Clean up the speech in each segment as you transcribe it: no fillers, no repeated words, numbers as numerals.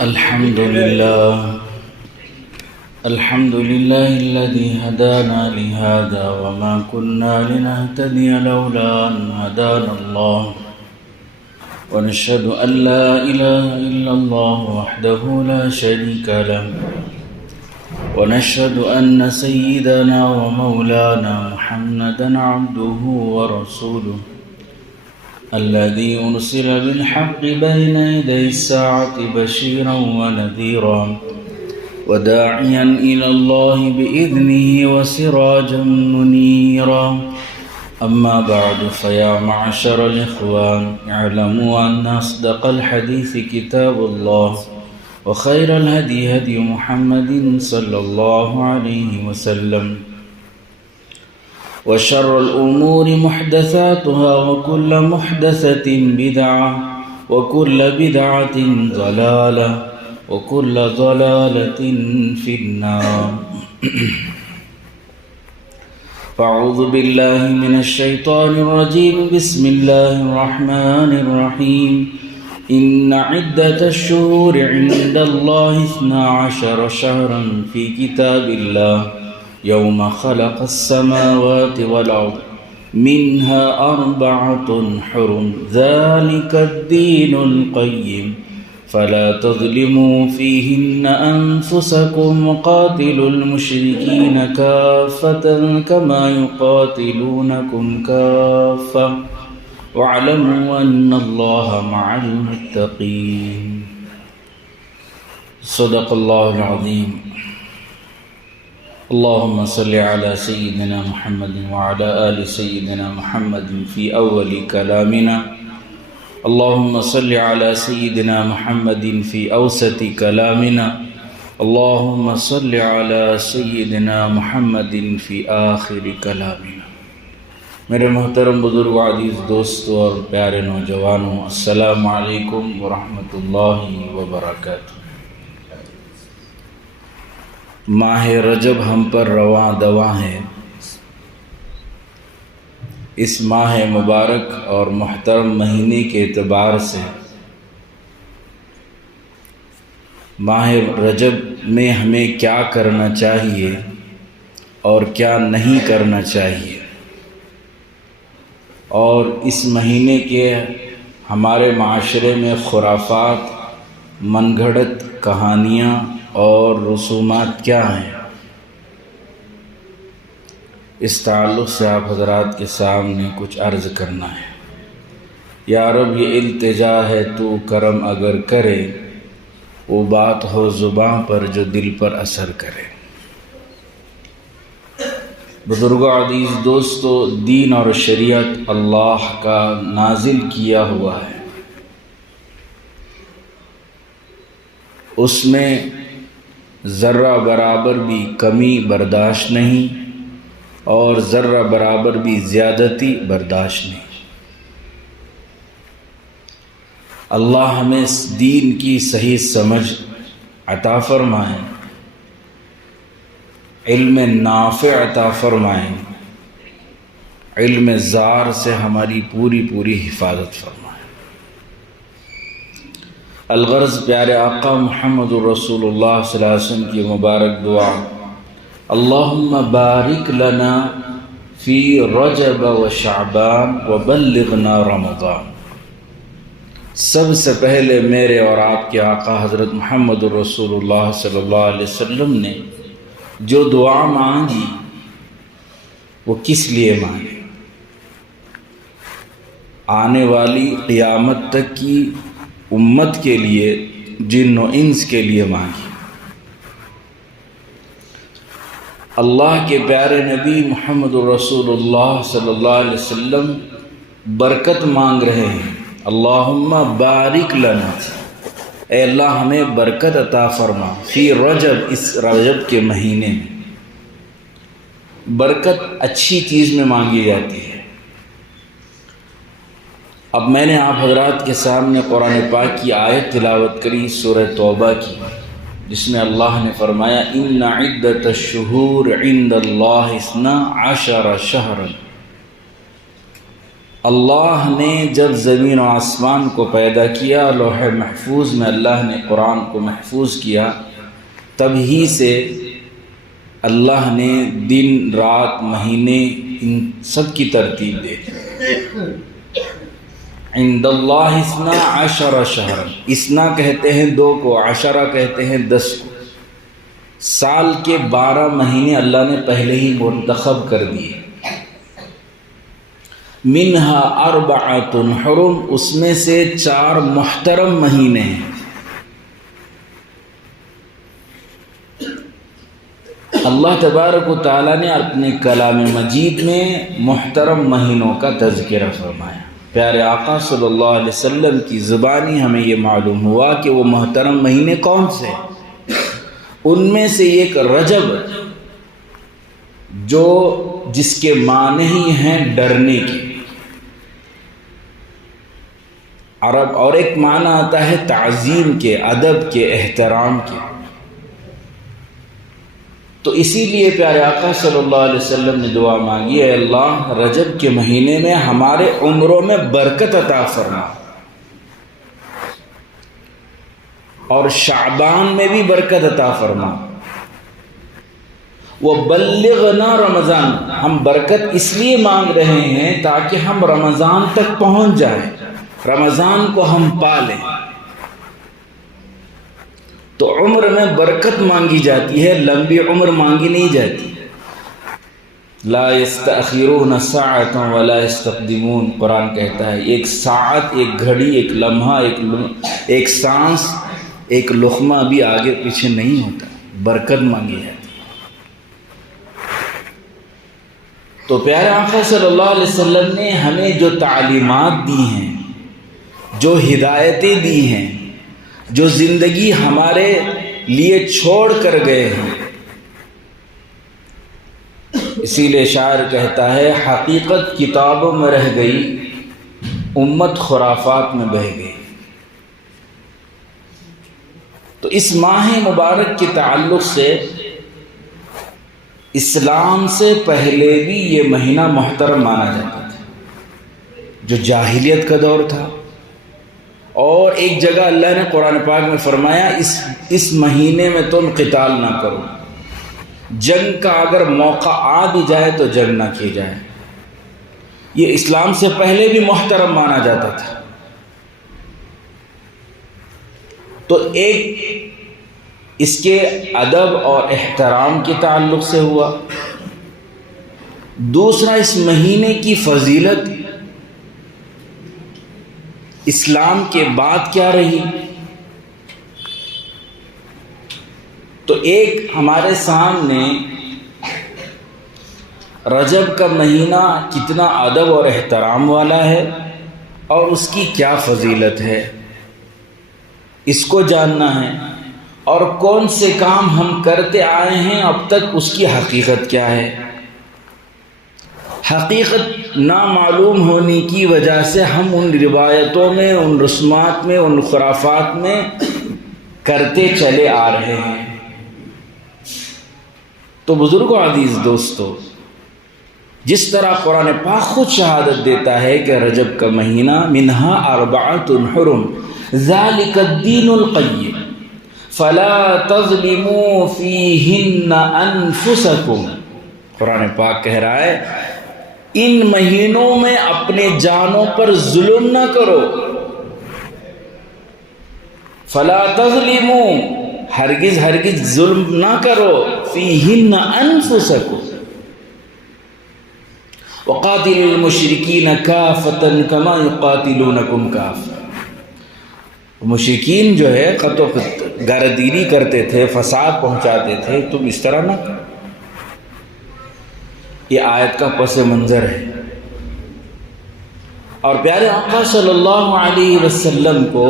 الحمد لله الذي هدانا لهذا وما كنا لنهتدي لولا أن هدانا الله ونشهد أن لا إله إلا الله وحده لا شريك له ونشهد أن سيدنا ومولانا محمدا عبده ورسوله الذي أرسل بالحق بين يدي الساعة بشيرا ونذيرا وداعيا إلى الله بإذنه وسراجا منيرا أما بعد فيا معشر الإخوان اعلموا أن أصدق الحديث كتاب الله وخير الهدي هدي محمد صلى الله عليه وسلم وشر الأمور محدثاتها وكل محدثة بدعة وكل بدعة ضلالة وكل ضلالة في النار فأعوذ بالله من الشيطان الرجيم بسم الله الرحمن الرحيم إن عدة الشهور عند الله 12 شهرا في كتاب الله يوم خلق السماوات والأرض منها 4 حرم ذلك الدين القيم فلا تظلموا فيهن أنفسكم وقاتلوا المشركين كافة كما يقاتلونكم كافة واعلموا أن الله مع المتقين صدق الله العظيم اللهم صل على سيدنا محمد وعلى آل سيدنا محمد في أول كلامنا اللهم صل على سيدنا محمد في أوسط كلامنا اللهم صل على سيدنا محمد في آخر كلامنا میرے محترم بزرگ و عزیز دوستو اور پیارے نوجوانوں، السلام علیکم ورحمۃ اللہ وبرکاتہ۔ ماہ رجب ہم پر رواں دواں ہے۔ اس ماہ مبارک اور محترم مہینے کے اعتبار سے ماہ رجب میں ہمیں کیا کرنا چاہیے اور کیا نہیں کرنا چاہیے، اور اس مہینے کے ہمارے معاشرے میں خرافات، من گھڑت کہانیاں اور رسومات کیا ہیں، اس تعلق سے آپ حضرات کے سامنے کچھ عرض کرنا ہے۔ یا رب یہ التجا ہے تو کرم اگر کرے، وہ بات ہو زباں پر جو دل پر اثر کرے۔ بزرگوں عزیز دوستو، دین اور شریعت اللہ کا نازل کیا ہوا ہے، اس میں ذرہ برابر بھی کمی برداشت نہیں اور ذرہ برابر بھی زیادتی برداشت نہیں۔ اللہ ہمیں اس دین کی صحیح سمجھ عطا فرمائیں، علم نافع عطا فرمائیں، علم زار سے ہماری پوری حفاظت فرمائیں۔ الغرض پیارے آقا محمد رسول اللہ صلی اللہ علیہ وسلم کی مبارک دعا، اللہم بارک لنا فی رجب و شعبان وبلغنا رمضان۔ سب سے پہلے میرے اور آپ کے آقا حضرت محمد رسول اللہ صلی اللہ علیہ وسلم نے جو دعا مانگی وہ کس لیے مانگی؟ آنے والی قیامت تک کی امت کے لیے، جن و انس کے لیے مانگی۔ اللہ کے پیارے نبی محمد رسول اللہ صلی اللہ علیہ وسلم برکت مانگ رہے ہیں، اللہم بارک لنا، اے اللہ ہمیں برکت عطا فرما، فی رجب، اس رجب کے مہینے میں۔ برکت اچھی چیز میں مانگی جاتی ہے۔ اب میں نے آپ حضرات کے سامنے قرآن پاک کی آیت تلاوت کری سورہ توبہ کی، جس میں اللہ نے فرمایا ان عدت الشہور عند اللہ 12 شہرا۔ اللہ نے جب زمین و آسمان کو پیدا کیا، لوح محفوظ میں اللہ نے قرآن کو محفوظ کیا، تب ہی سے اللہ نے دن رات مہینے ان سب کی ترتیب دے دی۔ عند اللہ 12 شہرا، اسنا کہتے ہیں 2 کو، عشرہ کہتے ہیں 10 کو۔ سال کے 12 مہینے اللہ نے پہلے ہی منتخب کر دیے۔ منہا 4 حرم، اس میں سے 4 محترم مہینے ہیں۔ اللہ تبارک و تعالیٰ نے اپنے کلام مجید میں محترم مہینوں کا تذکرہ فرمایا۔ پیارے آقا صلی اللہ علیہ وسلم کی زبانی ہمیں یہ معلوم ہوا کہ وہ محترم مہینے کون سے، ان میں سے ایک رجب، جو جس کے معنی ہی ہیں ڈرنے کی عرب، اور ایک معنی آتا ہے تعظیم کے، ادب کے، احترام کے۔ تو اسی لیے پیارے آقا صلی اللہ علیہ وسلم نے دعا مانگی، اے اللہ رجب کے مہینے میں ہمارے عمروں میں برکت عطا فرما، اور شعبان میں بھی برکت عطا فرما، وبلغنا رمضان، ہم برکت اس لیے مانگ رہے ہیں تاکہ ہم رمضان تک پہنچ جائیں، رمضان کو ہم پالیں۔ تو عمر میں برکت مانگی جاتی ہے، لمبی عمر مانگی نہیں جاتی۔ لا یستأخرون ساعة ولا یستقدمون، قرآن کہتا ہے ایک ساعت، ایک گھڑی، ایک لمحہ، ایک سانس، ایک لقمہ بھی آگے پیچھے نہیں ہوتا، برکت مانگی جاتی۔ تو پیارے آقا صلی اللہ علیہ وسلم نے ہمیں جو تعلیمات دی ہیں، جو ہدایتیں دی ہیں، جو زندگی ہمارے لیے چھوڑ کر گئے ہیں، اسی لیے شاعر کہتا ہے حقیقت کتابوں میں رہ گئی، امت خرافات میں بہہ گئی۔ تو اس ماہ مبارک کے تعلق سے اسلام سے پہلے بھی یہ مہینہ محترم مانا جاتا تھا، جو جاہلیت کا دور تھا۔ اور ایک جگہ اللہ نے قرآن پاک میں فرمایا اس مہینے میں تم قتال نہ کرو، جنگ کا اگر موقع آ بھی جائے تو جنگ نہ کی جائے۔ یہ اسلام سے پہلے بھی محترم مانا جاتا تھا۔ تو ایک اس کے ادب اور احترام کے تعلق سے ہوا، دوسرا اس مہینے کی فضیلت اسلام کے بعد کیا رہی۔ تو ایک ہمارے سامنے رجب کا مہینہ کتنا ادب اور احترام والا ہے اور اس کی کیا فضیلت ہے، اس کو جاننا ہے، اور کون سے کام ہم کرتے آئے ہیں اب تک، اس کی حقیقت کیا ہے۔ حقیقت نامعلوم ہونے کی وجہ سے ہم ان روایتوں میں، ان رسومات میں، ان خرافات میں کرتے چلے آ رہے ہیں۔ تو بزرگوں، عزیز دوستو، جس طرح قرآن پاک خود شہادت دیتا ہے کہ رجب کا مہینہ منہا 4 حرم ذالک الدین القیم فلا تظلموا فیہن انفسکم، قرآن پاک کہہ رہا ہے ان مہینوں میں اپنے جانوں پر ظلم نہ کرو، فلا تظلموا، ہرگز ہرگز ظلم نہ کرو، فیہن انفسکم، وقاتل المشرکین کافۃ کما یقاتلونکم کافۃ۔ مشرکین جو ہے قطع گردگیری کرتے تھے، فساد پہنچاتے تھے، تم اس طرح نہ کرو۔ یہ آیت کا پس منظر ہے۔ اور پیارے آقا صلی اللہ علیہ وسلم کو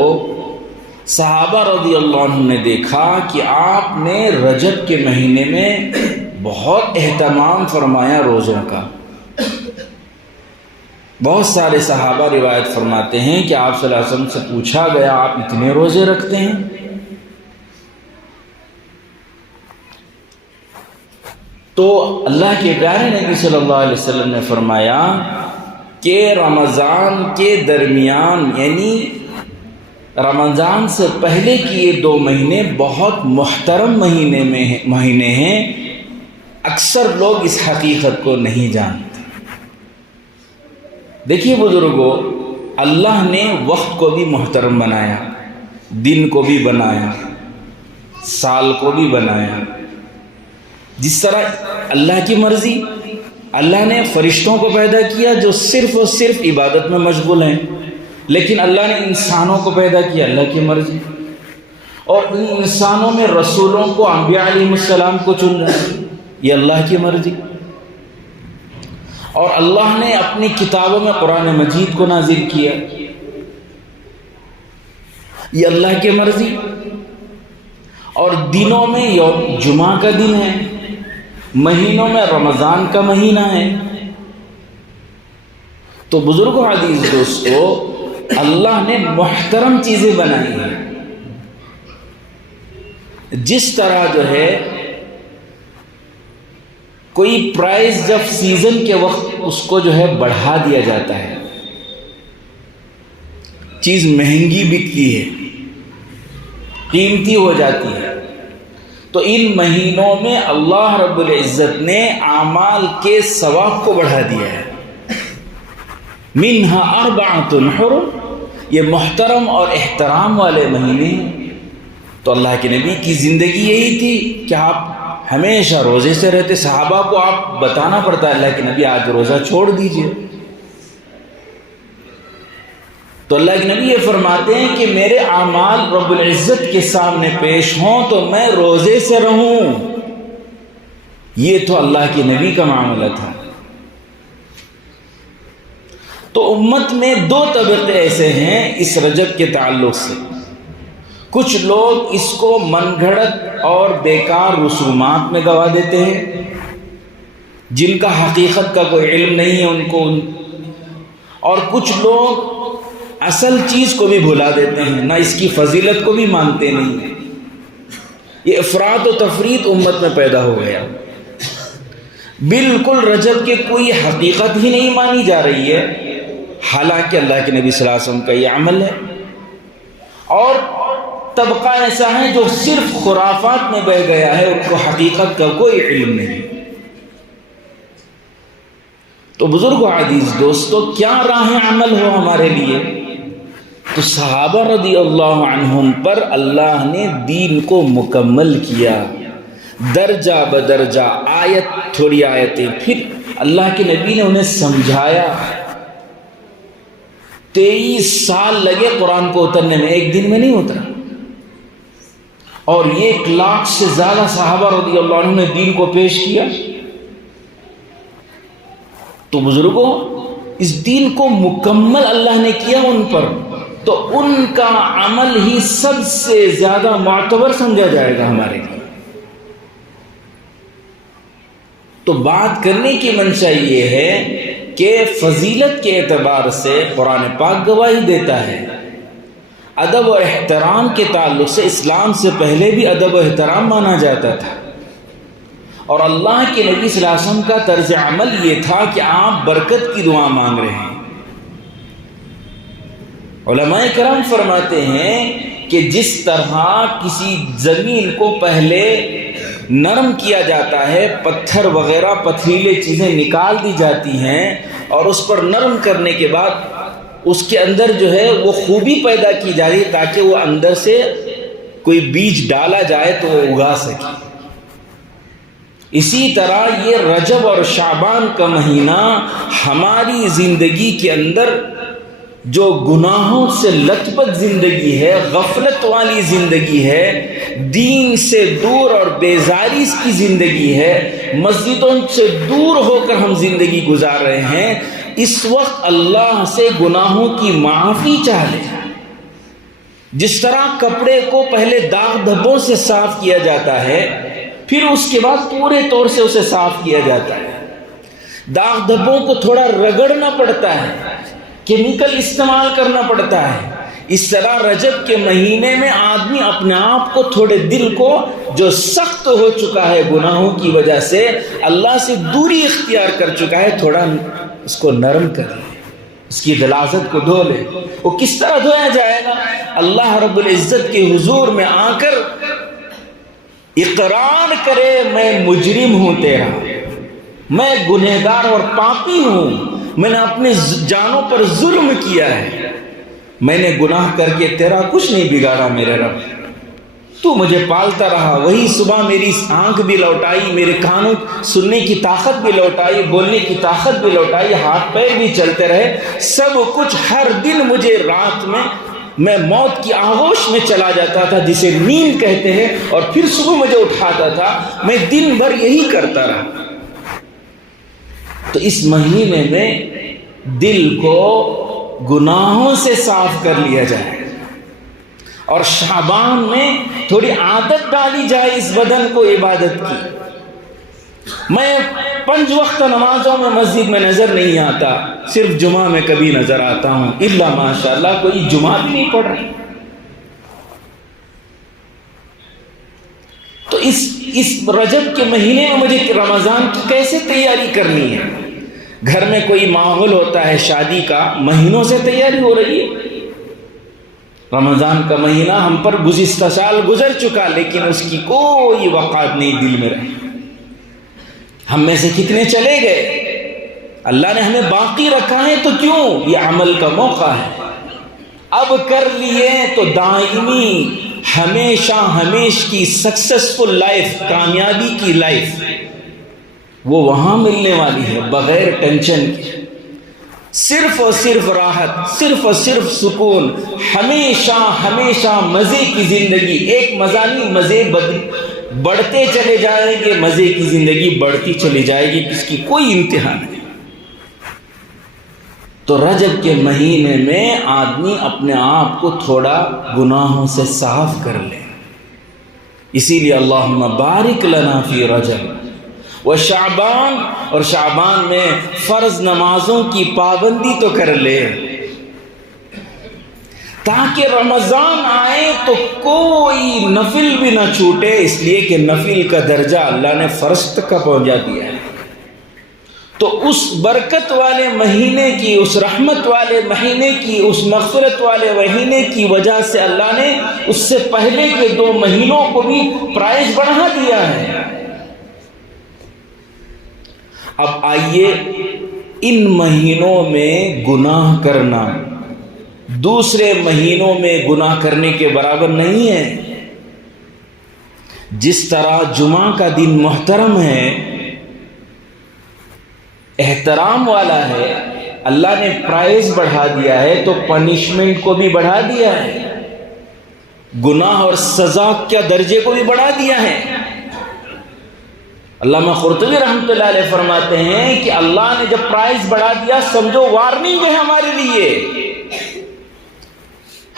صحابہ رضی اللہ عنہ نے دیکھا کہ آپ نے رجب کے مہینے میں بہت اہتمام فرمایا روزوں کا۔ بہت سارے صحابہ روایت فرماتے ہیں کہ آپ صلی اللہ علیہ وسلم سے پوچھا گیا آپ اتنے روزے رکھتے ہیں؟ تو اللہ کے پیارے نبی صلی اللہ علیہ وسلم نے فرمایا کہ رمضان کے درمیان یعنی رمضان سے پہلے کی یہ 2 مہینے بہت محترم مہینے ہیں. اکثر لوگ اس حقیقت کو نہیں جانتے. دیکھیے بزرگوں، اللہ نے وقت کو بھی محترم بنایا، دن کو بھی بنایا، سال کو بھی بنایا. جس طرح اللہ کی مرضی، اللہ نے فرشتوں کو پیدا کیا جو صرف اور صرف عبادت میں مشغول ہیں، لیکن اللہ نے انسانوں کو پیدا کیا اللہ کی مرضی، اور ان انسانوں میں رسولوں کو، انبیاء علیہ السلام کو چن رہے ہیں، یہ اللہ کی مرضی. اور اللہ نے اپنی کتابوں میں قرآن مجید کو نازل کیا، یہ اللہ کی مرضی. اور دنوں میں یوم جمعہ کا دن ہے، مہینوں میں رمضان کا مہینہ ہے. تو بزرگوں، عزیز دوستو، اللہ نے محترم چیزیں بنائی ہیں. جس طرح جو ہے کوئی پرائز جب سیزن کے وقت اس کو جو ہے بڑھا دیا جاتا ہے، چیز مہنگی بکتی ہے، قیمتی ہو جاتی ہے، تو ان مہینوں میں اللہ رب العزت نے اعمال کے ثواب کو بڑھا دیا ہے. منہا اربعۃ حرم، یہ محترم اور احترام والے مہینے ہیں. تو اللہ کے نبی کی زندگی یہی تھی کہ آپ ہمیشہ روزے سے رہتے. صحابہ کو آپ بتانا پڑتا ہے اللہ کے نبی آج روزہ چھوڑ دیجئے. تو اللہ کے نبی یہ فرماتے ہیں کہ میرے اعمال رب العزت کے سامنے پیش ہوں تو میں روزے سے رہوں. یہ تو اللہ کے نبی کا معاملہ تھا. تو امت میں 2 طبقے ایسے ہیں اس رجب کے تعلق سے. کچھ لوگ اس کو من گھڑت اور بیکار رسومات میں گوا دیتے ہیں، جن کا حقیقت کا کوئی علم نہیں ہے ان کو، اور کچھ لوگ اصل چیز کو بھی بھلا دیتے ہیں، نہ اس کی فضیلت کو بھی مانتے نہیں ہیں. یہ افراط و تفریط امت میں پیدا ہو گیا. بالکل رجب کے کوئی حقیقت ہی نہیں مانی جا رہی ہے، حالانکہ اللہ کے نبی صلی اللہ علیہ وسلم کا یہ عمل ہے. اور طبقہ ایسا ہے جو صرف خرافات میں بہہ گیا ہے، ان کو حقیقت کا کوئی علم نہیں. تو بزرگوں، عزیز دوستو، کیا راہ عمل ہو ہمارے لیے؟ تو صحابہ رضی اللہ عنہم پر اللہ نے دین کو مکمل کیا، درجہ بدرجہ، آیت تھوڑی آیتیں، پھر اللہ کے نبی نے انہیں سمجھایا. 23 سال لگے قرآن کو اترنے میں، ایک دن میں نہیں اترا. اور 1 لاکھ سے زیادہ صحابہ رضی اللہ عنہ نے دین کو پیش کیا. تو بزرگوں، اس دین کو مکمل اللہ نے کیا ان پر، تو ان کا عمل ہی سب سے زیادہ معتبر سمجھا جائے گا ہمارے لیے. تو بات کرنے کی منشا یہ ہے کہ فضیلت کے اعتبار سے قرآن پاک گواہی دیتا ہے. ادب و احترام کے تعلق سے اسلام سے پہلے بھی ادب و احترام مانا جاتا تھا، اور اللہ کے نبی صلی اللہ علیہ وسلم کا طرز عمل یہ تھا کہ آپ برکت کی دعا مانگ رہے ہیں. علماء کرام فرماتے ہیں کہ جس طرح کسی زمین کو پہلے نرم کیا جاتا ہے، پتھر وغیرہ پتھریلے چیزیں نکال دی جاتی ہیں، اور اس پر نرم کرنے کے بعد اس کے اندر جو ہے وہ خوبی پیدا کی جا رہی ہے تاکہ وہ اندر سے کوئی بیج ڈالا جائے تو وہ اگا سکے. اسی طرح یہ رجب اور شعبان کا مہینہ ہماری زندگی کے اندر جو گناہوں سے لت پت زندگی ہے، غفلت والی زندگی ہے، دین سے دور اور بیزاری کی زندگی ہے، مسجدوں سے دور ہو کر ہم زندگی گزار رہے ہیں، اس وقت اللہ سے گناہوں کی معافی چاہ لیں. جس طرح کپڑے کو پہلے داغ دھبوں سے صاف کیا جاتا ہے، پھر اس کے بعد پورے طور سے اسے صاف کیا جاتا ہے، داغ دھبوں کو تھوڑا رگڑنا پڑتا ہے، کیمیکل استعمال کرنا پڑتا ہے، اس طرح رجب کے مہینے میں آدمی اپنے آپ کو تھوڑے دل کو جو سخت ہو چکا ہے گناہوں کی وجہ سے، اللہ سے دوری اختیار کر چکا ہے، تھوڑا اس کو نرم کرے. اس کی غلاظت کو دھو لے۔ وہ کس طرح دھویا جائے گا؟ اللہ رب العزت کے حضور میں آ کر اقرار کرے میں مجرم ہوں تیرا، میں گنہگار اور پاپی ہوں، میں نے اپنے جانوں پر ظلم کیا ہے، میں نے گناہ کر کے تیرا کچھ نہیں بگاڑا میرے رب، تو مجھے پالتا رہا، وہی صبح میری آنکھ بھی لوٹائی، میرے کانوں سننے کی طاقت بھی لوٹائی، بولنے کی طاقت بھی لوٹائی، ہاتھ پیر بھی چلتے رہے، سب کچھ ہر دن مجھے رات میں موت کی آغوش میں چلا جاتا تھا جسے نیند کہتے ہیں، اور پھر صبح مجھے اٹھاتا تھا، میں دن بھر یہی کرتا رہا۔ تو اس مہینے میں دل کو گناہوں سے صاف کر لیا جائے، اور شعبان میں تھوڑی عادت ڈالی جائے اس بدن کو عبادت کی۔ میں 5 وقت نمازوں میں مسجد میں نظر نہیں آتا، صرف جمعہ میں کبھی نظر آتا ہوں، الا ماشاءاللہ کوئی جمعہ بھی نہیں پڑھ رہا۔ تو اس رجب کے مہینے میں مجھے رمضان کی کیسے تیاری کرنی ہے؟ گھر میں کوئی ماحول ہوتا ہے شادی کا، مہینوں سے تیاری ہو رہی ہے۔ رمضان کا مہینہ ہم پر گزشتہ سال گزر چکا، لیکن اس کی کوئی وقعت نہیں دل میں رہی۔ ہم میں سے کتنے چلے گئے؟ اللہ نے ہمیں باقی رکھا ہے تو کیوں؟ یہ عمل کا موقع ہے، اب کر لیے تو دائمی ہمیشہ ہمیش کی سکسسفل لائف، کامیابی کی لائف وہ وہاں ملنے والی ہے، بغیر ٹینشن کے، صرف اور صرف راحت، صرف اور صرف سکون، ہمیشہ ہمیشہ مزے کی زندگی، ایک مزہ نہیں، مزے بڑھتے چلے جائیں گے، مزے کی زندگی بڑھتی چلی جائے گی، اس کی کوئی انتہا نہیں۔ تو رجب کے مہینے میں آدمی اپنے آپ کو تھوڑا گناہوں سے صاف کر لے، اسی لیے اللہم بارک لنا فی رجب و شعبان، اور شعبان میں فرض نمازوں کی پابندی تو کر لے، تاکہ رمضان آئے تو کوئی نفل بھی نہ چھوٹے، اس لیے کہ نفل کا درجہ اللہ نے فرض تک کا پہنچا دیا ہے۔ تو اس برکت والے مہینے کی، اس رحمت والے مہینے کی، اس مغفرت والے مہینے کی وجہ سے اللہ نے اس سے پہلے کے 2 مہینوں کو بھی پرائز بڑھا دیا ہے۔ اب آئیے، ان مہینوں میں گناہ کرنا دوسرے مہینوں میں گناہ کرنے کے برابر نہیں ہے۔ جس طرح جمعہ کا دن محترم ہے، احترام والا ہے، اللہ نے پرائز بڑھا دیا ہے تو پنشمنٹ کو بھی بڑھا دیا ہے، گناہ اور سزا کے درجے کو بھی بڑھا دیا ہے۔ علامہ قرطبی رحمۃ اللہ علیہ فرماتے ہیں کہ اللہ نے جب پرائز بڑھا دیا، سمجھو وارننگ ہے ہمارے لیے،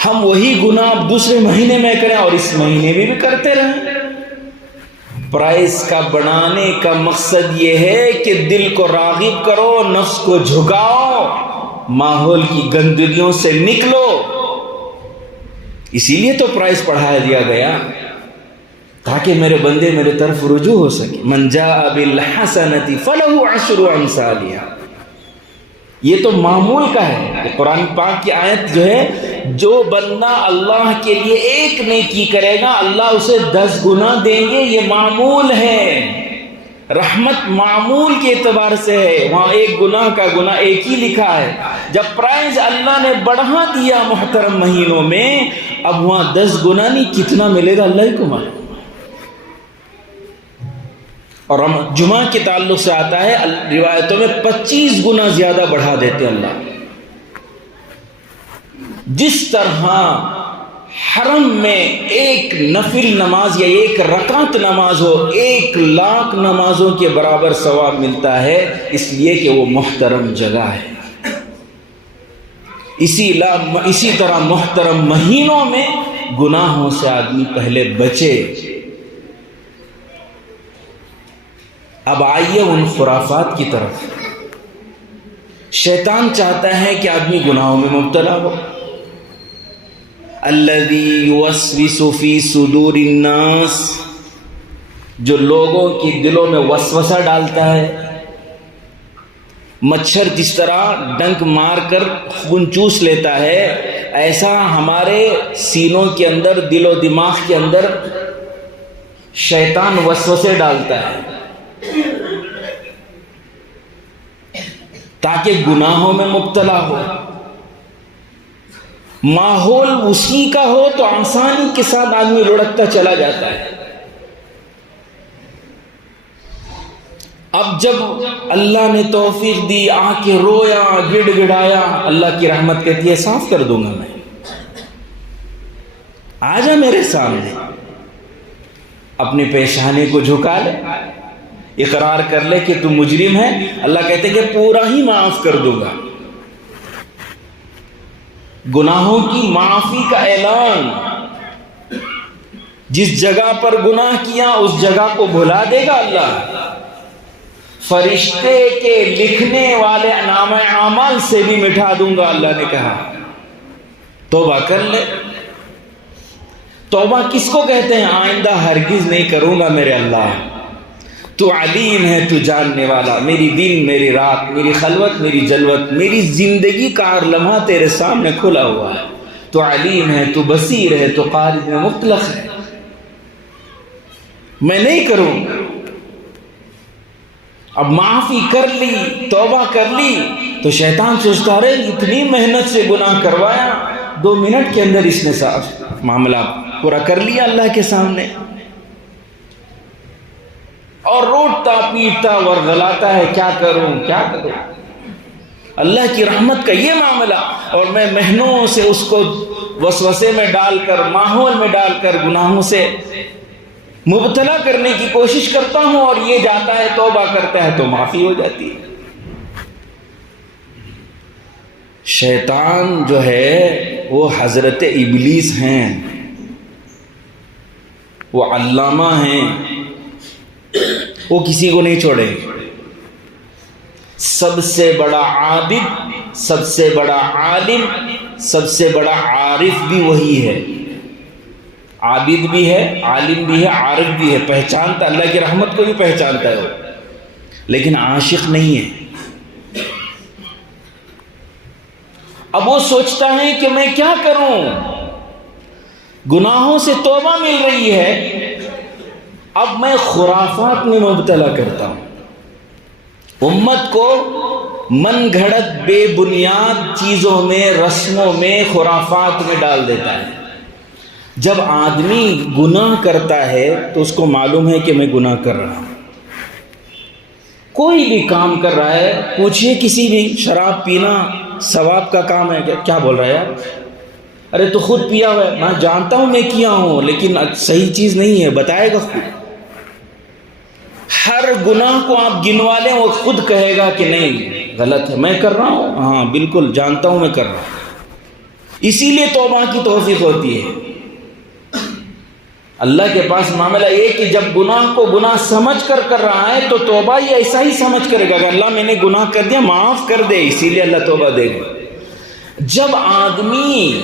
ہم وہی گناہ اب دوسرے مہینے میں کریں اور اس مہینے میں بھی کرتے رہیں۔ پرائز کا بڑھانے کا مقصد یہ ہے کہ دل کو راغب کرو، نفس کو جھکاؤ، ماحول کی گندگیوں سے نکلو، اسی لیے تو پرائز بڑھایا دیا گیا، تاکہ میرے بندے میرے طرف رجوع ہو سکے۔ من جاء بالحسنۃ فلہ عشر امثالھا، یہ تو معمول کا ہے۔ یہ قرآن پاک کی آیت جو ہے، جو بندہ اللہ کے لیے ایک نیکی کرے گا اللہ اسے 10 گنا دیں گے، یہ معمول ہے۔ رحمت معمول کے اعتبار سے ہے، وہاں ایک گناہ کا گناہ ایک ہی لکھا ہے۔ جب پرائز اللہ نے بڑھا دیا محترم مہینوں میں، اب وہاں 10 گنا نہیں، کتنا ملے گا اللہ ہی کو معلوم۔ اور جمعہ کے تعلق سے آتا ہے، روایتوں میں 25 گنا زیادہ بڑھا دیتے اللہ۔ جس طرح حرم میں ایک نفل نماز یا ایک رکعت نماز ہو 1,00,000 نمازوں کے برابر ثواب ملتا ہے، اس لیے کہ وہ محترم جگہ ہے۔ اسی طرح محترم مہینوں میں گناہوں سے آدمی پہلے بچے۔ اب آئیے ان خرافات کی طرف۔ شیطان چاہتا ہے کہ آدمی گناہوں میں مبتلا ہو۔ الذی یوسوس فی صدور الناس، جو لوگوں کی دلوں میں وسوسہ ڈالتا ہے، مچھر جس طرح ڈنک مار کر خون چوس لیتا ہے، ایسا ہمارے سینوں کے اندر، دل و دماغ کے اندر شیطان وسوسے ڈالتا ہے تاکہ گناہوں میں مبتلا ہو۔ ماحول اسی کا ہو تو آسانی کے ساتھ آدمی لڑکتا چلا جاتا ہے۔ اب جب اللہ نے توفیق دی، آ کے رویا، گڑ گڑایا، اللہ کی رحمت کہتی ہے صاف کر دوں گا میں، آ جا میرے سامنے، اپنی پیشانی کو جھکا لے، اقرار کر لے کہ تو مجرم ہے۔ اللہ کہتے کہ پورا ہی معاف کر دوں گا۔ گناہوں کی معافی کا اعلان، جس جگہ پر گناہ کیا اس جگہ کو بھلا دے گا اللہ، فرشتے کے لکھنے والے نامہ اعمال سے بھی مٹھا دوں گا۔ اللہ نے کہا توبہ کر لے۔ توبہ کس کو کہتے ہیں؟ آئندہ ہرگز نہیں کروں گا میرے اللہ، تو علیم ہے، تو جاننے والا، میری دن، میری رات، میری خلوت، میری جلوت، میری زندگی کا ہر لمحہ تیرے سامنے کھلا ہوا ہے، تو علیم ہے، تو بصیر ہے، تو قادر میں مطلق ہے، میں نہیں کروں۔ اب معافی کر لی، توبہ کر لی، تو شیطان سوچتا رہے اتنی محنت سے گناہ کروایا، 2 منٹ کے اندر اس نے صاف معاملہ پورا کر لیا اللہ کے سامنے، اور روٹتا پیٹتا ورغلاتا ہے کیا کروں کیا کروں۔ اللہ کی رحمت کا یہ معاملہ، اور میں مہینوں سے اس کو وسوسے میں ڈال کر، ماحول میں ڈال کر گناہوں سے مبتلا کرنے کی کوشش کرتا ہوں، اور یہ جاتا ہے توبہ کرتا ہے تو معافی ہو جاتی ہے۔ شیطان جو ہے وہ حضرت ابلیس ہیں، وہ علامہ ہیں، وہ کسی کو نہیں چھوڑیں گے۔ سب سے بڑا عابد، سب سے بڑا عالم، سب سے بڑا عارف بھی وہی ہے۔ عابد بھی ہے، عالم بھی ہے، عارف بھی ہے، پہچانتا، اللہ کی رحمت کو بھی پہچانتا ہے وہ، لیکن عاشق نہیں ہے۔ اب وہ سوچتا ہے کہ میں کیا کروں، گناہوں سے توبہ مل رہی ہے، اب میں خرافات میں مبتلا کرتا ہوں، امت کو من گھڑت بے بنیاد چیزوں میں، رسموں میں، خرافات میں ڈال دیتا ہے۔ جب آدمی گناہ کرتا ہے تو اس کو معلوم ہے کہ میں گناہ کر رہا ہوں۔ کوئی بھی کام کر رہا ہے، پوچھئے کسی بھی، شراب پینا ثواب کا کام ہے کیا بول رہا ہے یار؟ ارے تو خود پیا ہوا ہے، میں جانتا ہوں میں کیا ہوں، لیکن صحیح چیز نہیں ہے، بتائے گا خود۔ ہر گناہ کو آپ گنوا لیں، وہ خود کہے گا کہ نہیں غلط ہے، میں کر رہا ہوں، ہاں بالکل جانتا ہوں میں کر رہا ہوں۔ اسی لیے توبہ کی توفیق ہوتی ہے۔ اللہ کے پاس معاملہ یہ کہ جب گناہ کو گناہ سمجھ کر رہا ہے تو توبہ یہ ایسا ہی سمجھ کرے گا کہ اللہ میں نے گناہ کر دیا، معاف کر دے، اسی لیے اللہ توبہ دے گا۔ جب آدمی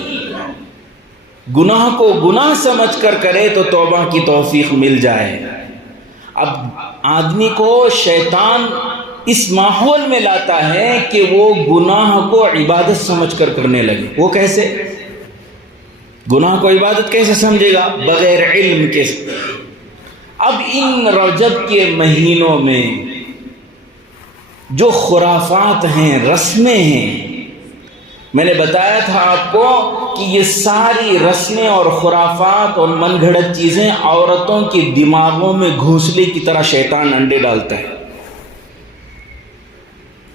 گناہ کو گناہ سمجھ کر کرے تو توبہ کی توفیق مل جائے۔ اب آدمی کو شیطان اس ماحول میں لاتا ہے کہ وہ گناہ کو عبادت سمجھ کر کرنے لگے۔ وہ کیسے؟ گناہ کو عبادت کیسے سمجھے گا؟ بغیر علم کے۔ اب ان رجب کے مہینوں میں جو خرافات ہیں، رسمیں ہیں، میں نے بتایا تھا آپ کو کہ یہ ساری رسمیں اور خرافات اور من گھڑت چیزیں عورتوں کے دماغوں میں گھونسلے کی طرح شیطان انڈے ڈالتا ہے۔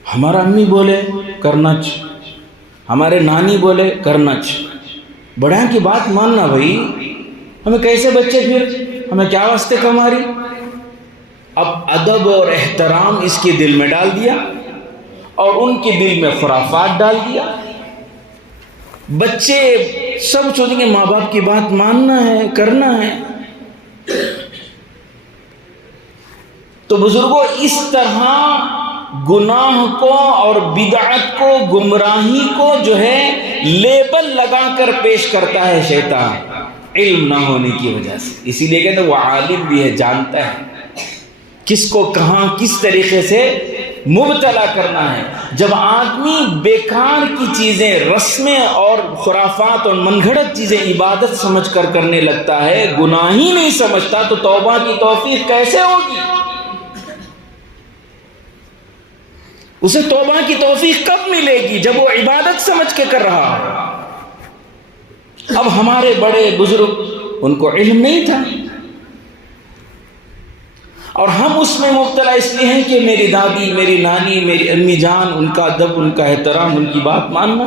ہمارا امی بولے کرنچ، ہمارے نانی بولے کرنچ، بڑوں کی بات ماننا بھائی، ہمیں کیسے بچے پھر، ہمیں کیا واسطے کماری۔ اب ادب اور احترام اس کے دل میں ڈال دیا اور ان کے دل میں خرافات ڈال دیا۔ بچے سب سوچیں گے ماں باپ کی بات ماننا ہے، کرنا ہے۔ تو بزرگوں اس طرح گناہ کو اور بدعت کو، گمراہی کو جو ہے لیبل لگا کر پیش کرتا ہے شیطان، علم نہ ہونے کی وجہ سے۔ اسی لیے کہتے ہیں وہ عالم بھی ہے، جانتا ہے کس کو کہاں کس طریقے سے مبتلا کرنا ہے۔ جب آدمی بیکار کی چیزیں، رسمیں اور خرافات اور من گھڑت چیزیں عبادت سمجھ کر کرنے لگتا ہے، گناہ ہی نہیں سمجھتا، تو توبہ کی توفیق کیسے ہوگی؟ اسے توبہ کی توفیق کب ملے گی؟ جب وہ عبادت سمجھ کے کر رہا ہو۔ اب ہمارے بڑے بزرگ، ان کو علم نہیں تھا، اور ہم اس میں مبتلا اس لیے ہیں کہ میری دادی، میری نانی، میری امی جان، ان کا ادب، ان کا احترام، ان کی بات ماننا،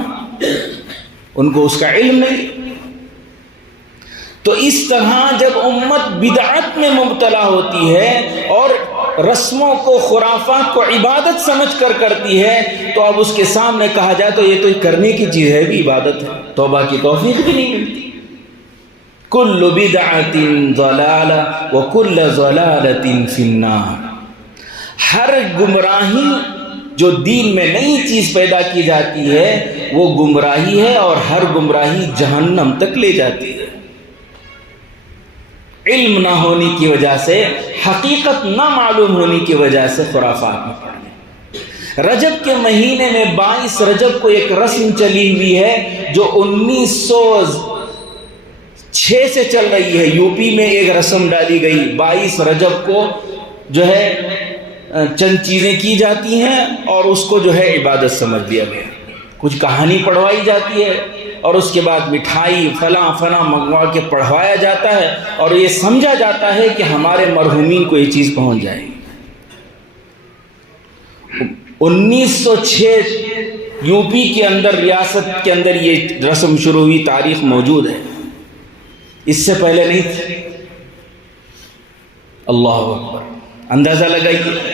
ان کو اس کا علم نہیں۔ تو اس طرح جب امت بدعت میں مبتلا ہوتی ہے اور رسموں کو، خرافات کو عبادت سمجھ کر کرتی ہے، تو اب اس کے سامنے کہا جائے تو یہ تو کرنے کی چیز ہے، بھی عبادت ہے، توبہ کی توفیق بھی نہیں ملتی۔ کل بدعۃ ضلالہ وکل ضلالۃ فی النار، ہر گمراہی جو دین میں نئی چیز پیدا کی جاتی ہے وہ گمراہی ہے، اور ہر گمراہی جہنم تک لے جاتی ہے۔ علم نہ ہونے کی وجہ سے، حقیقت نہ معلوم ہونے کی وجہ سے خرافات میں پڑے۔ رجب کے مہینے میں 22 رجب کو ایک رسم چلی ہوئی ہے جو 1906 سے چل رہی ہے۔ یو پی میں ایک رسم ڈالی گئی، 22 رجب کو جو ہے چند چیزیں کی جاتی ہیں اور اس کو جو ہے عبادت سمجھ دیا گیا۔ کچھ کہانی پڑھوائی جاتی ہے اور اس کے بعد مٹھائی فلاں فلاں منگوا کے پڑھوایا جاتا ہے، اور یہ سمجھا جاتا ہے کہ ہمارے مرحومین کو یہ چیز پہنچ جائے گی۔ 1906 یو پی کے اندر، ریاست کے اندر یہ رسم شروع ہوئی، تاریخ موجود ہے، اس سے پہلے نہیں تھی۔ اللہ اکبر، اندازہ لگائیے۔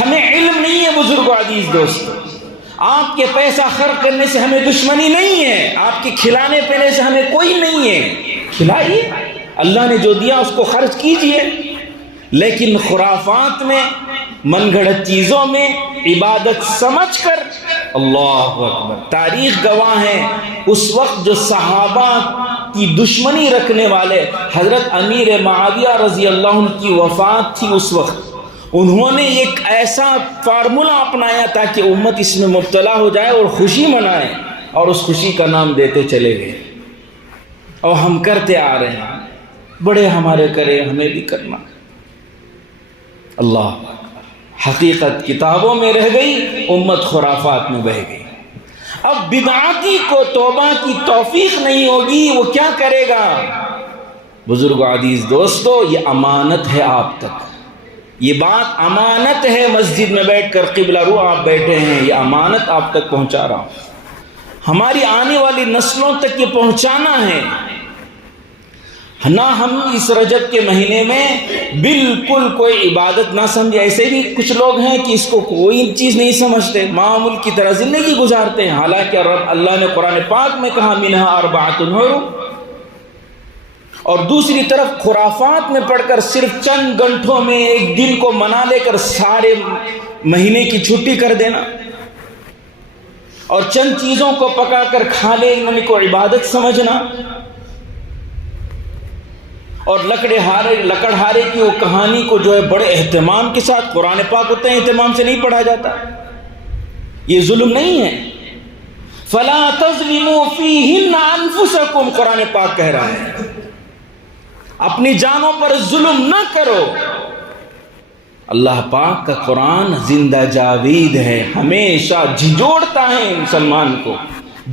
ہمیں علم نہیں ہے بزرگ و عزیز دوستو، آپ کے پیسہ خرچ کرنے سے ہمیں دشمنی نہیں ہے، آپ کے کھلانے پینے سے ہمیں کوئی نہیں ہے، کھلائیے، اللہ نے جو دیا اس کو خرچ کیجئے، لیکن خرافات میں، من گھڑت چیزوں میں عبادت سمجھ کر، اللہ اکبر، تاریخ گواہ ہے اس وقت جو صحابہ کی دشمنی رکھنے والے، حضرت امیر معاویہ رضی اللہ عنہ کی وفات تھی، اس وقت انہوں نے ایک ایسا فارمولہ اپنایا تاکہ امت اس میں مبتلا ہو جائے اور خوشی منائے، اور اس خوشی کا نام دیتے چلے گئے، اور ہم کرتے آ رہے ہیں، بڑے ہمارے کرے، ہمیں بھی کرنا۔ اللہ حقیقت کتابوں میں رہ گئی، امت خرافات میں بہہ گئی۔ اب بدعاتی کو توبہ کی توفیق نہیں ہوگی، وہ کیا کرے گا؟ بزرگ عزیز دوستو، یہ امانت ہے آپ تک، یہ بات امانت ہے، مسجد میں بیٹھ کر قبلہ رو آپ بیٹھے ہیں، یہ امانت آپ تک پہنچا رہا ہوں، ہماری آنے والی نسلوں تک یہ پہنچانا ہے۔ نہ ہم اس رجب کے مہینے میں بالکل کوئی عبادت نہ سمجھے، ایسے بھی کچھ لوگ ہیں کہ اس کو کوئی چیز نہیں سمجھتے، معمول کی طرح زندگی گزارتے ہیں، حالانکہ اللہ نے قرآن پاک میں کہا منہا اربعۃ حرم، اور دوسری طرف خرافات میں پڑھ کر صرف چند گھنٹوں میں ایک دن کو منا لے کر سارے مہینے کی چھٹی کر دینا، اور چند چیزوں کو پکا کر کھا لینے کو عبادت سمجھنا، اور لکڑہارے کی وہ کہانی کو جو ہے بڑے اہتمام کے ساتھ، قرآن پاک اتنے اہتمام سے نہیں پڑھا جاتا، یہ ظلم نہیں ہے۔ فَلَا تَظْلِمُوا فِيهِنَّ أَنفُسَكُمْ، قرآن پاک کہہ رہا ہے اپنی جانوں پر ظلم نہ کرو۔ اللہ پاک کا قرآن زندہ جاوید ہے، ہمیشہ جھنجھوڑتا ہے مسلمان کو،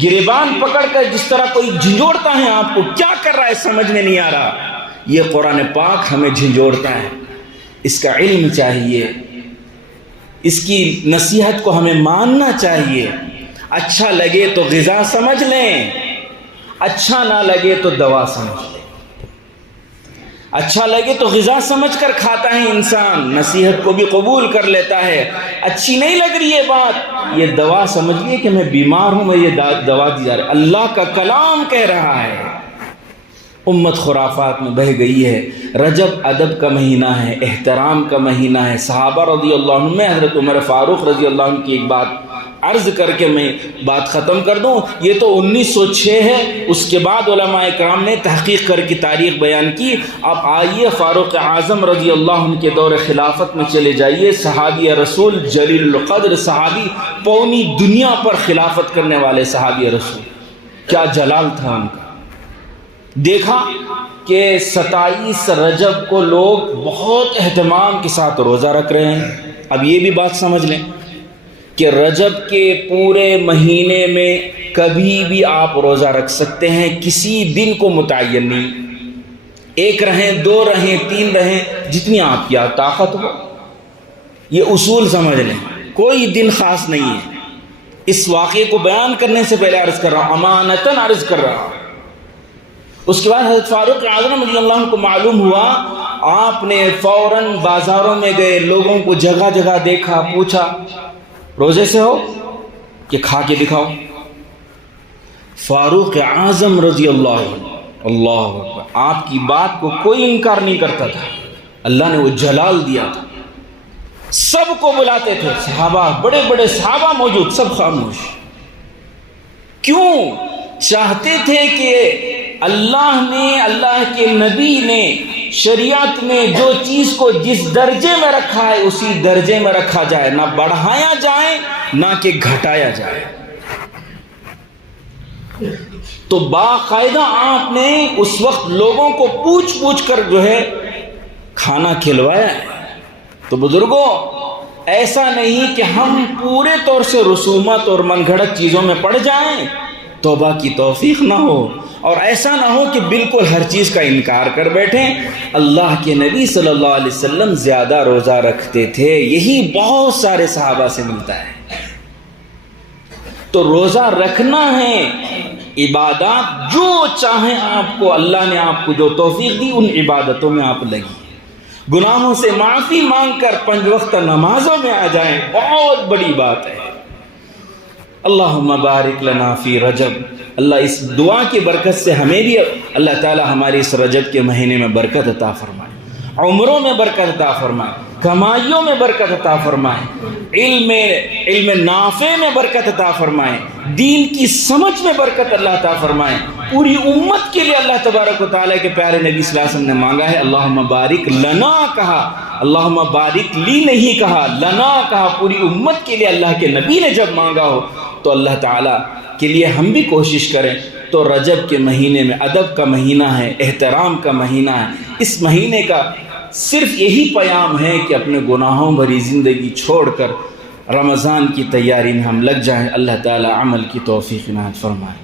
گریبان پکڑ کر جس طرح کوئی جھنجھوڑتا ہے آپ کو، کیا کر رہا ہے سمجھنے نہیں آ رہا، یہ قرآن پاک ہمیں جھنجھوڑتا ہے۔ اس کا علم چاہیے، اس کی نصیحت کو ہمیں ماننا چاہیے۔ اچھا لگے تو غذا سمجھ لیں، اچھا نہ لگے تو دوا سمجھ لیں۔ اچھا لگے تو غذا سمجھ کر کھاتا ہے انسان، نصیحت کو بھی قبول کر لیتا ہے۔ اچھی نہیں لگ رہی ہے بات، یہ دوا سمجھ لیے کہ میں بیمار ہوں، میں یہ دوا دی جا رہی ہے، اللہ کا کلام کہہ رہا ہے۔ امت خرافات میں بہہ گئی ہے۔ رجب ادب کا مہینہ ہے، احترام کا مہینہ ہے۔ صحابہ رضی اللہ عنہ میں حضرت عمر فاروق رضی اللہ عنہ کی ایک بات عرض کر کے میں بات ختم کر دوں، یہ تو 1906 ہے، اس کے بعد علماء کرام نے تحقیق کر کی تاریخ بیان کی۔ اب آئیے فاروق اعظم رضی اللہ عنہ کے دور خلافت میں چلے جائیے، صحابی رسول جلیل القدر صحابی، پوری دنیا پر خلافت کرنے والے صحابی رسول، کیا جلال تھا ان کا۔ دیکھا کہ 27 رجب کو لوگ بہت اہتمام کے ساتھ روزہ رکھ رہے ہیں۔ اب یہ بھی بات سمجھ لیں کہ رجب کے پورے مہینے میں کبھی بھی آپ روزہ رکھ سکتے ہیں، کسی دن کو متعین نہیں، 1 رہیں 2 رہیں 3 رہیں، جتنی آپ کی طاقت ہو۔ یہ اصول سمجھ لیں، کوئی دن خاص نہیں ہے۔ اس واقعے کو بیان کرنے سے پہلے عرض کر رہا ہوں، امانتاً عرض کر رہا ہوں۔ اس کے بعد حضرت فاروق اعظم رضی اللہ عنہ کو معلوم ہوا، آپ نے فوراً بازاروں میں گئے، لوگوں کو جگہ جگہ دیکھا، پوچھا روزے سے ہو کہ کھا کے دکھاؤ۔ فاروق اعظم رضی اللہ عنہ، اللہ اکبر، آپ کی بات کو کوئی انکار نہیں کرتا تھا، اللہ نے وہ جلال دیا تھا۔ سب کو بلاتے تھے، صحابہ، بڑے بڑے صحابہ موجود، سب خاموش۔ کیوں؟ چاہتے تھے کہ اللہ نے، اللہ کے نبی نے شریعت میں جو چیز کو جس درجے میں رکھا ہے اسی درجے میں رکھا جائے، نہ بڑھایا جائے نہ کہ گھٹایا جائے۔ تو باقاعدہ آپ نے اس وقت لوگوں کو پوچھ پوچھ کر جو ہے کھانا کھلوایا ہے۔ تو بزرگوں، ایسا نہیں کہ ہم پورے طور سے رسومات اور من گھڑت چیزوں میں پڑ جائیں، توبہ کی توفیق نہ ہو، اور ایسا نہ ہو کہ بالکل ہر چیز کا انکار کر بیٹھیں۔ اللہ کے نبی صلی اللہ علیہ وسلم زیادہ روزہ رکھتے تھے، یہی بہت سارے صحابہ سے ملتا ہے۔ تو روزہ رکھنا ہے، عبادات جو چاہیں آپ کو، اللہ نے آپ کو جو توفیق دی ان عبادتوں میں آپ لگی، گناہوں سے معافی مانگ کر 5 وقت نمازوں میں آ جائیں، بہت بڑی بات ہے۔ اللہم بارک لنا فی رجب، اللہ اس دعا کی برکت سے ہمیں بھی اللہ تعالی ہمارے اس رجب کے مہینے میں برکت عطا فرمائے، عمروں میں برکت عطا فرمائے، کمائیوں میں برکت عطا فرمائے، علم نافع میں برکت عطا فرمائے، دین کی سمجھ میں برکت اللہ عطا فرمائے۔ پوری امت کے لیے اللہ تبارک و تعالیٰ کے پیارے نبی صلی اللہ علیہ وسلم نے مانگا ہے، اللہم بارک لنا کہا، اللہم بارک لی نہیں کہا، لنا کہا۔ پوری امت کے لیے اللہ کے نبی نے جب مانگا ہو تو اللہ تعالیٰ کے لیے ہم بھی کوشش کریں۔ تو رجب کے مہینے میں ادب کا مہینہ ہے، احترام کا مہینہ ہے۔ اس مہینے کا صرف یہی پیام ہے کہ اپنے گناہوں بھری زندگی چھوڑ کر رمضان کی تیاری میں ہم لگ جائیں۔ اللہ تعالیٰ عمل کی توفیق عنایت فرمائے۔